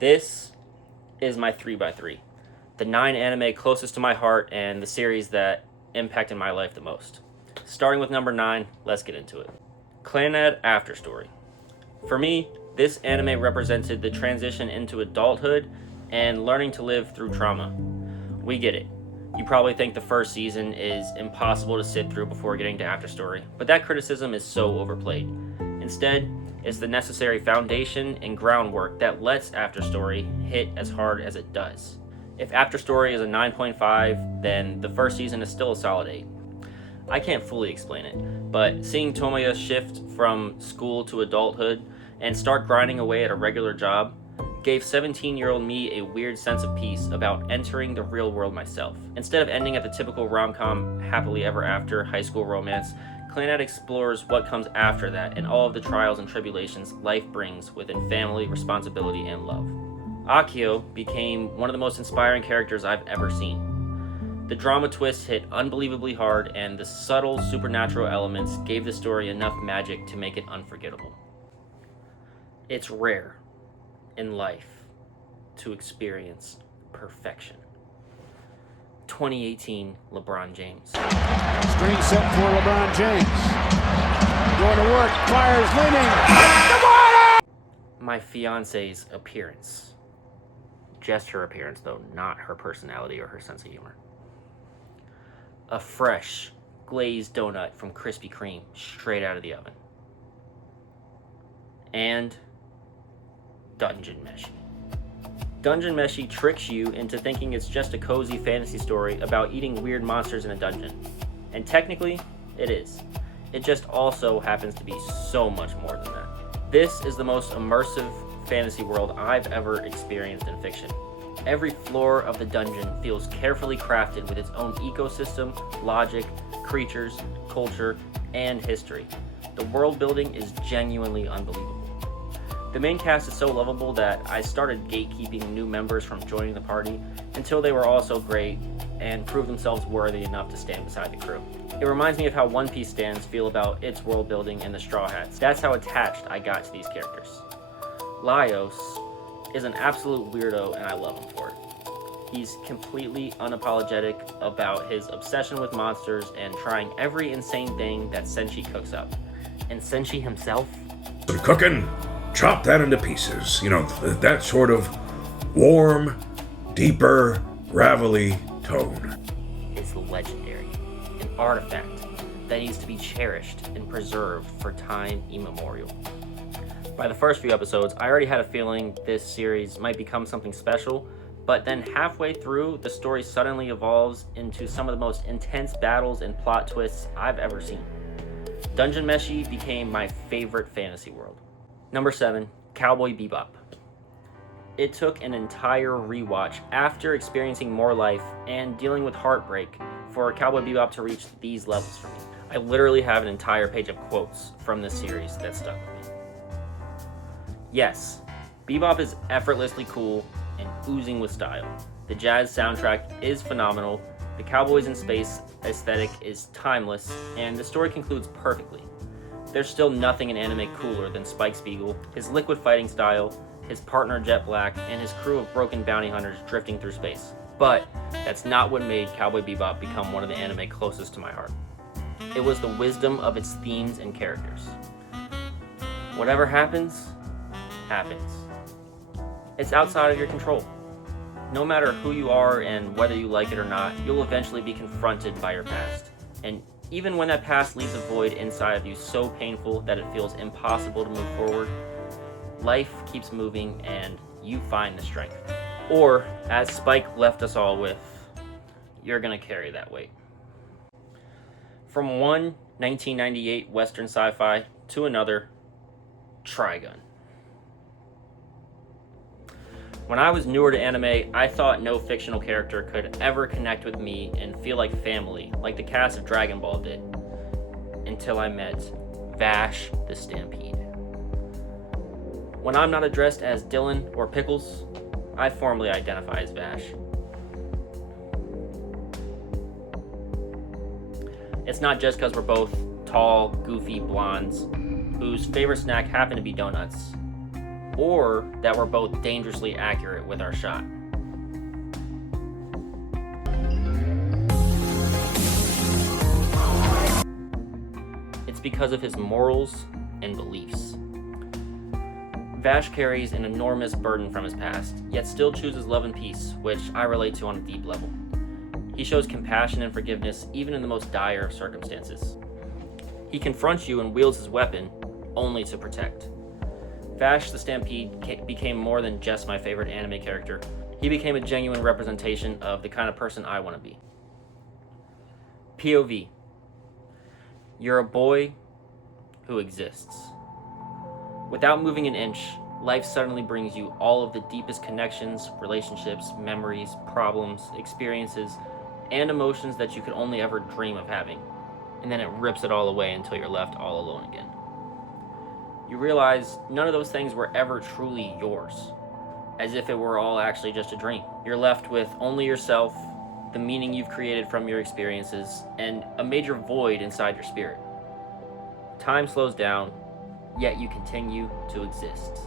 This is my 3x3, the 9 anime closest to my heart and the series that impacted my life the most. Starting with number 9, let's get into it. Clannad After Story. For me, this anime represented the transition into adulthood and learning to live through trauma. We get it. You probably think the first season is impossible to sit through before getting to After Story, but that criticism is so overplayed. Instead, it's the necessary foundation and groundwork that lets After Story hit as hard as it does. If After Story is a 9.5, then the first season is still a solid 8. I can't fully explain it, but seeing Tomoya shift from school to adulthood and start grinding away at a regular job gave 17-year-old me a weird sense of peace about entering the real world myself. Instead of ending at the typical rom-com happily ever after high school romance, Clannad explores what comes after that and all of the trials and tribulations life brings within family, responsibility, and love. Akio became one of the most inspiring characters I've ever seen. The drama twist hit unbelievably hard, and the subtle supernatural elements gave the story enough magic to make it unforgettable. It's rare in life to experience perfection. 2018 LeBron James. Screen set for LeBron James. Going to work, fires, leaning. My fiance's appearance. Just her appearance, though, not her personality or her sense of humor. A fresh, glazed donut from Krispy Kreme, straight out of the oven. And Dungeon Meshi. Dungeon Meshi tricks you into thinking it's just a cozy fantasy story about eating weird monsters in a dungeon. And technically, it is. It just also happens to be so much more than that. This is the most immersive fantasy world I've ever experienced in fiction. Every floor of the dungeon feels carefully crafted with its own ecosystem, logic, creatures, culture, and history. The world building is genuinely unbelievable. The main cast is so lovable that I started gatekeeping new members from joining the party until they were all so great and proved themselves worthy enough to stand beside the crew. It reminds me of how One Piece stands feel about its world building and the Straw Hats. That's how attached I got to these characters. Laios is an absolute weirdo and I love him for it. He's completely unapologetic about his obsession with monsters and trying every insane thing that Senshi cooks up. And Senshi himself? Cooking, chop that into pieces. You know, that sort of warm, deeper, gravelly tone. Is legendary, an artifact that needs to be cherished and preserved for time immemorial. By the first few episodes, I already had a feeling this series might become something special, but then halfway through, the story suddenly evolves into some of the most intense battles and plot twists I've ever seen. Dungeon Meshi became my favorite fantasy world. Number 7, Cowboy Bebop. It took an entire rewatch after experiencing more life and dealing with heartbreak for Cowboy Bebop to reach these levels for me. I literally have an entire page of quotes from this series that stuck with me. Yes, Bebop is effortlessly cool and oozing with style. The jazz soundtrack is phenomenal, the cowboys in space aesthetic is timeless, and the story concludes perfectly. There's still nothing in anime cooler than Spike Spiegel, his liquid fighting style, his partner Jet Black, and his crew of broken bounty hunters drifting through space. But that's not what made Cowboy Bebop become one of the anime closest to my heart. It was the wisdom of its themes and characters. Whatever happens, happens. It's outside of your control. No matter who you are and whether you like it or not, you'll eventually be confronted by your past. And even when that past leaves a void inside of you so painful that it feels impossible to move forward, life keeps moving and you find the strength. Or, as Spike left us all with, you're gonna carry that weight. From one 1998 Western sci-fi to another, Trigun. When I was newer to anime, I thought no fictional character could ever connect with me and feel like family, like the cast of Dragon Ball did. Until I met Vash the Stampede. When I'm not addressed as Dylan or Pickles, I formally identify as Vash. It's not just because we're both tall, goofy blondes whose favorite snack happen to be donuts, or that we're both dangerously accurate with our shot. It's because of his morals and beliefs. Vash carries an enormous burden from his past, yet still chooses love and peace, which I relate to on a deep level. He shows compassion and forgiveness even in the most dire of circumstances. He confronts you and wields his weapon only to protect. Vash the Stampede became more than just my favorite anime character. He became a genuine representation of the kind of person I want to be. POV. You're a boy who exists. Without moving an inch, life suddenly brings you all of the deepest connections, relationships, memories, problems, experiences, and emotions that you could only ever dream of having. And then it rips it all away until you're left all alone again. You realize none of those things were ever truly yours, as if it were all actually just a dream. You're left with only yourself, the meaning you've created from your experiences, and a major void inside your spirit. Time slows down, yet you continue to exist.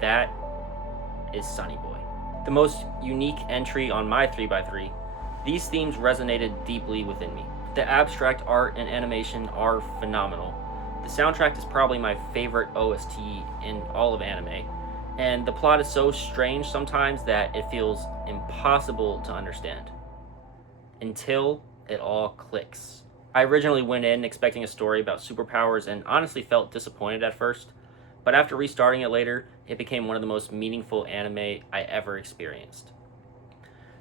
That is Sunny Boy. The most unique entry on my 3x3, these themes resonated deeply within me. The abstract art and animation are phenomenal. The soundtrack is probably my favorite OST in all of anime, and the plot is so strange sometimes that it feels impossible to understand. Until it all clicks. I originally went in expecting a story about superpowers and honestly felt disappointed at first, but after restarting it later, it became one of the most meaningful anime I ever experienced.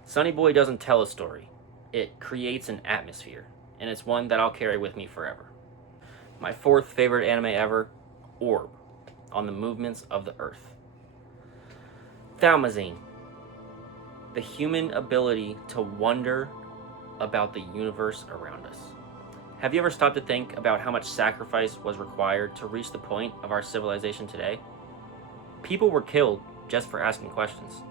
Sunny Boy doesn't tell a story, it creates an atmosphere, and it's one that I'll carry with me forever. My fourth favorite anime ever, Orb, on the movements of the earth. Thalmazine, the human ability to wonder about the universe around us. Have you ever stopped to think about how much sacrifice was required to reach the point of our civilization today? People were killed just for asking questions.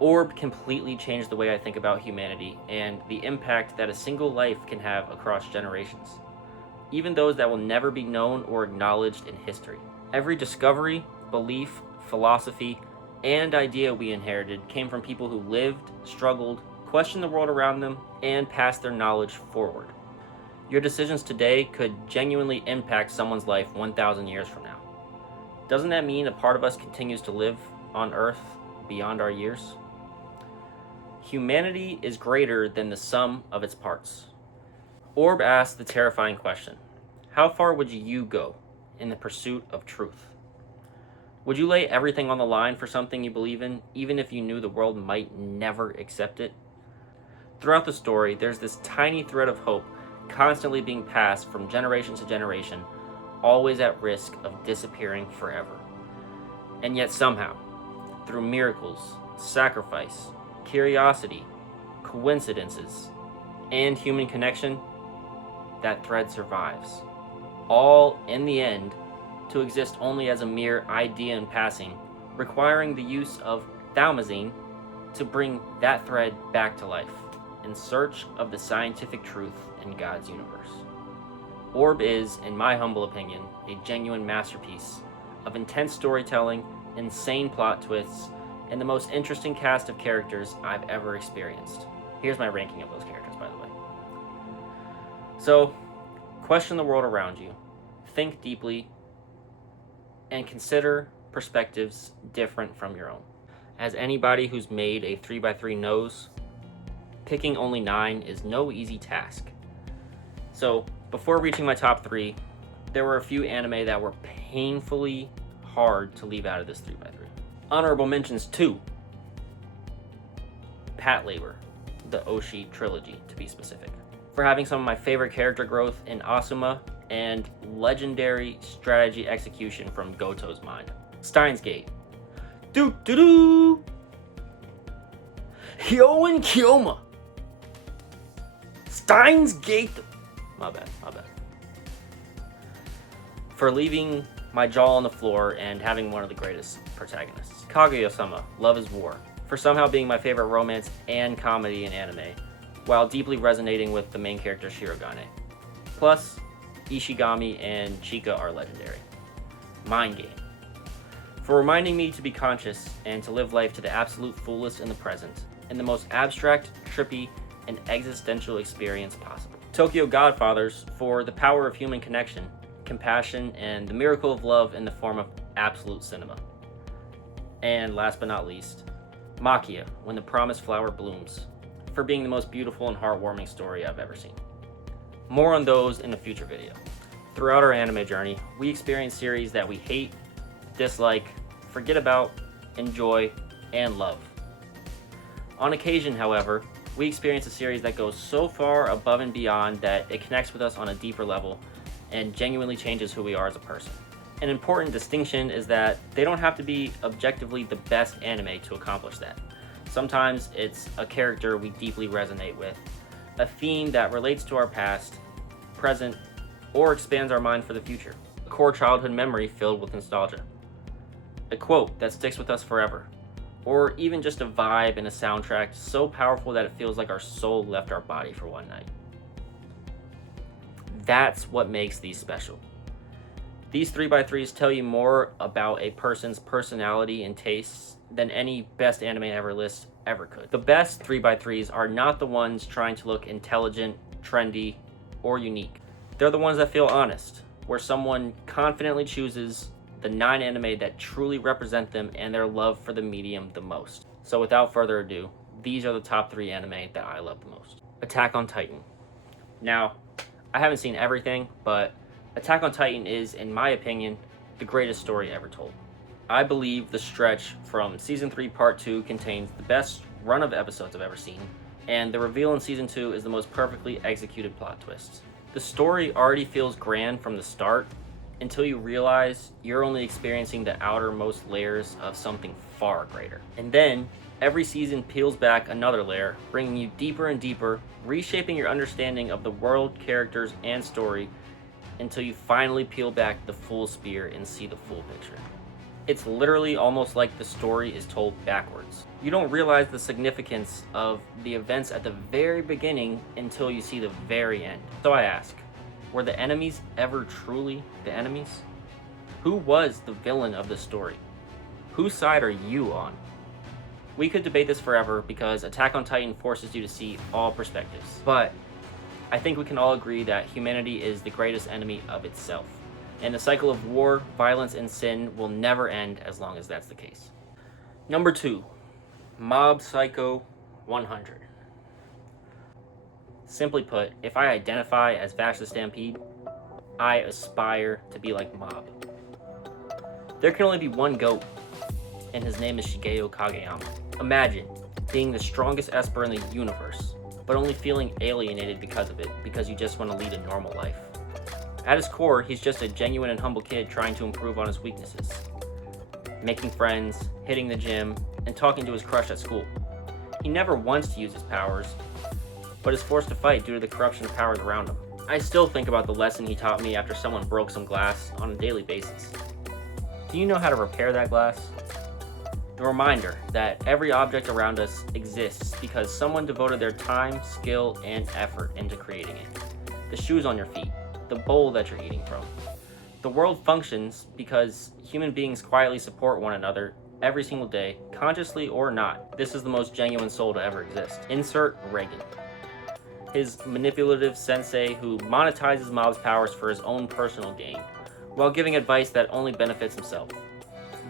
Orb completely changed the way I think about humanity and the impact that a single life can have across generations, even those that will never be known or acknowledged in history. Every discovery, belief, philosophy, and idea we inherited came from people who lived, struggled, questioned the world around them, and passed their knowledge forward. Your decisions today could genuinely impact someone's life 1,000 years from now. Doesn't that mean a part of us continues to live on Earth beyond our years? Humanity is greater than the sum of its parts. Orb asks the terrifying question, how far would you go in the pursuit of truth? Would you lay everything on the line for something you believe in, even if you knew the world might never accept it? Throughout the story, there's this tiny thread of hope constantly being passed from generation to generation, always at risk of disappearing forever. And yet somehow, through miracles, sacrifice, curiosity, coincidences, and human connection, that thread survives. All, in the end, to exist only as a mere idea in passing, requiring the use of Thalmazine to bring that thread back to life, in search of the scientific truth in God's universe. Orb is, in my humble opinion, a genuine masterpiece of intense storytelling, insane plot twists, and the most interesting cast of characters I've ever experienced. Here's my ranking of those characters, by the way. So, question the world around you, think deeply, and consider perspectives different from your own. As anybody who's made a 3x3 knows, picking only 9 is no easy task. So, before reaching my top 3, there were a few anime that were painfully hard to leave out of this 3x3. Honorable mentions 2. Patlabor, the Oshi trilogy to be specific, for having some of my favorite character growth in Asuma and legendary strategy execution from Goto's mind. Steins Gate. Doo-doo-doo! Hyo and Kyoma. Steins Gate. My bad. For leaving my jaw on the floor and having one of the greatest protagonists. Kaguya-sama, Love is War, for somehow being my favorite romance and comedy in anime, while deeply resonating with the main character Shirogane. Plus, Ishigami and Chika are legendary. Mind Game, for reminding me to be conscious and to live life to the absolute fullest in the present, in the most abstract, trippy, and existential experience possible. Tokyo Godfathers for the power of human connection, compassion, and the miracle of love in the form of absolute cinema. And last but not least, Maquia, When the Promised Flower Blooms, for being the most beautiful and heartwarming story I've ever seen. More on those in a future video. Throughout our anime journey, we experience series that we hate, dislike, forget about, enjoy, and love. On occasion, however, we experience a series that goes so far above and beyond that it connects with us on a deeper level and genuinely changes who we are as a person. An important distinction is that they don't have to be objectively the best anime to accomplish that. Sometimes it's a character we deeply resonate with, a theme that relates to our past, present, or expands our mind for the future, a core childhood memory filled with nostalgia, a quote that sticks with us forever, or even just a vibe and a soundtrack so powerful that it feels like our soul left our body for one night. That's what makes these special. These 3x3s tell you more about a person's personality and tastes than any best anime ever list ever could. The best 3x3s are not the ones trying to look intelligent, trendy, or unique. They're the ones that feel honest, where someone confidently chooses the 9 anime that truly represent them and their love for the medium the most. So without further ado, these are the top 3 anime that I love the most. Attack on Titan. Now, I haven't seen everything, but Attack on Titan is, in my opinion, the greatest story ever told. I believe the stretch from Season 3 Part 2 contains the best run of episodes I've ever seen, and the reveal in Season 2 is the most perfectly executed plot twist. The story already feels grand from the start, until you realize you're only experiencing the outermost layers of something far greater. And then, every season peels back another layer, bringing you deeper and deeper, reshaping your understanding of the world, characters, and story, until you finally peel back the full spear and see the full picture. It's literally almost like the story is told backwards. You don't realize the significance of the events at the very beginning until you see the very end. So I ask, were the enemies ever truly the enemies? Who was the villain of the story? Whose side are you on? We could debate this forever because Attack on Titan forces you to see all perspectives. But I think we can all agree that humanity is the greatest enemy of itself. And the cycle of war, violence, and sin will never end as long as that's the case. Number 2, Mob Psycho 100. Simply put, if I identify as Vash the Stampede, I aspire to be like Mob. There can only be one GOAT, and his name is Shigeo Kageyama. Imagine being the strongest Esper in the universe, but only feeling alienated because of it, because you just want to lead a normal life. At his core, he's just a genuine and humble kid trying to improve on his weaknesses. Making friends, hitting the gym, and talking to his crush at school. He never wants to use his powers, but is forced to fight due to the corruption of powers around him. I still think about the lesson he taught me after someone broke some glass on a daily basis. Do you know how to repair that glass? The reminder that every object around us exists because someone devoted their time, skill, and effort into creating it. The shoes on your feet, the bowl that you're eating from. The world functions because human beings quietly support one another every single day, consciously or not. This is the most genuine soul to ever exist. Insert Reagan. His manipulative sensei who monetizes Mob's powers for his own personal gain, while giving advice that only benefits himself.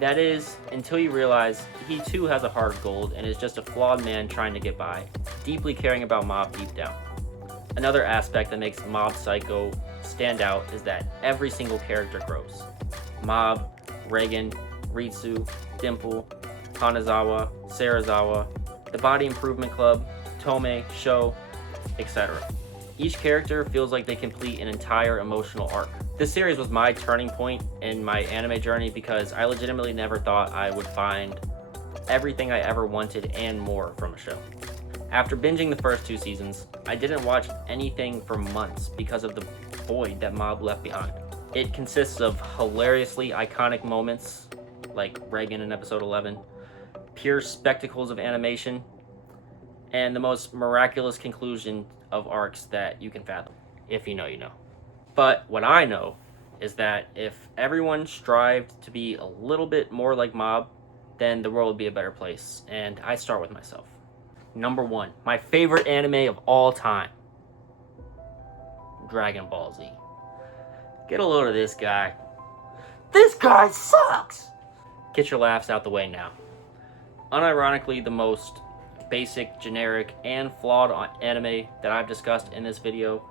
That is, until you realize he too has a heart of gold and is just a flawed man trying to get by, deeply caring about Mob deep down. Another aspect that makes Mob Psycho stand out is that every single character grows. Mob, Reagan, Ritsu, Dimple, Hanazawa, Sarazawa, the Body Improvement Club, Tome, Sho, etc. Each character feels like they complete an entire emotional arc. This series was my turning point in my anime journey because I legitimately never thought I would find everything I ever wanted and more from a show. After binging the first 2 seasons, I didn't watch anything for months because of the void that Mob left behind. It consists of hilariously iconic moments, like Reagan in episode 11, pure spectacles of animation, and the most miraculous conclusion of arcs that you can fathom. If you know, you know. But what I know is that if everyone strived to be a little bit more like Mob, then the world would be a better place, and I start with myself. Number 1, my favorite anime of all time, Dragon Ball Z. Get a load of this guy. This guy sucks! Get your laughs out the way now. Unironically, the most basic, generic, and flawed anime that I've discussed in this video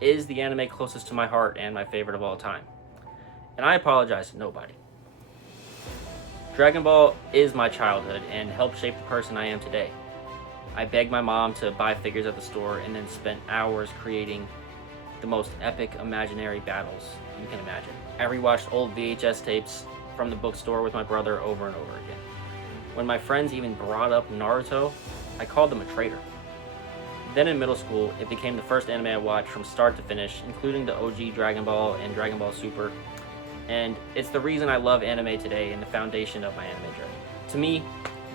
is the anime closest to my heart and my favorite of all time. And I apologize to nobody. Dragon Ball is my childhood and helped shape the person I am today. I begged my mom to buy figures at the store and then spent hours creating the most epic imaginary battles you can imagine. I rewatched old VHS tapes from the bookstore with my brother over and over again. When my friends even brought up Naruto, I called them a traitor. Then in middle school, it became the first anime I watched from start to finish, including the OG Dragon Ball and Dragon Ball Super, and it's the reason I love anime today and the foundation of my anime journey. To me,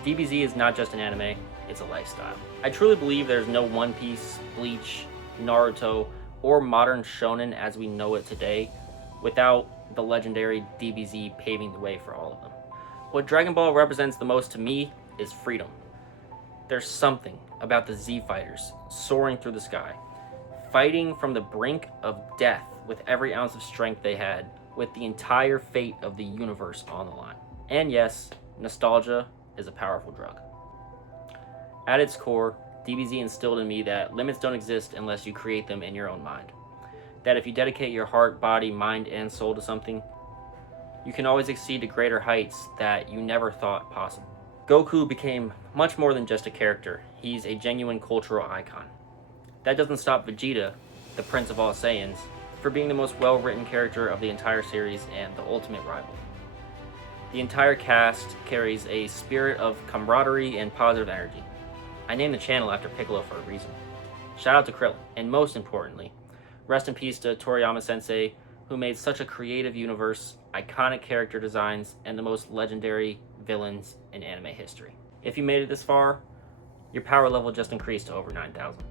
DBZ is not just an anime, it's a lifestyle. I truly believe there's no One Piece, Bleach, Naruto, or modern shonen as we know it today without the legendary DBZ paving the way for all of them. What Dragon Ball represents the most to me is freedom. There's something about the Z fighters soaring through the sky, fighting from the brink of death with every ounce of strength they had, with the entire fate of the universe on the line. And yes, nostalgia is a powerful drug. At its core, DBZ instilled in me that limits don't exist unless you create them in your own mind. That if you dedicate your heart, body, mind, and soul to something, you can always exceed to greater heights that you never thought possible. Goku became much more than just a character. He's a genuine cultural icon. That doesn't stop Vegeta, the Prince of all Saiyans, for being the most well-written character of the entire series and the ultimate rival. The entire cast carries a spirit of camaraderie and positive energy. I named the channel after Piccolo for a reason. Shout out to Krillin, and most importantly, rest in peace to Toriyama Sensei, who made such a creative universe, iconic character designs, and the most legendary villains in anime history. If you made it this far, your power level just increased to over 9,000.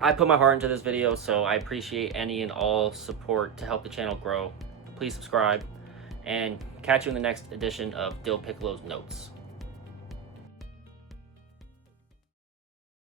I put my heart into this video, so I appreciate any and all support to help the channel grow. Please subscribe, and catch you in the next edition of Dill Piccolo's Notes.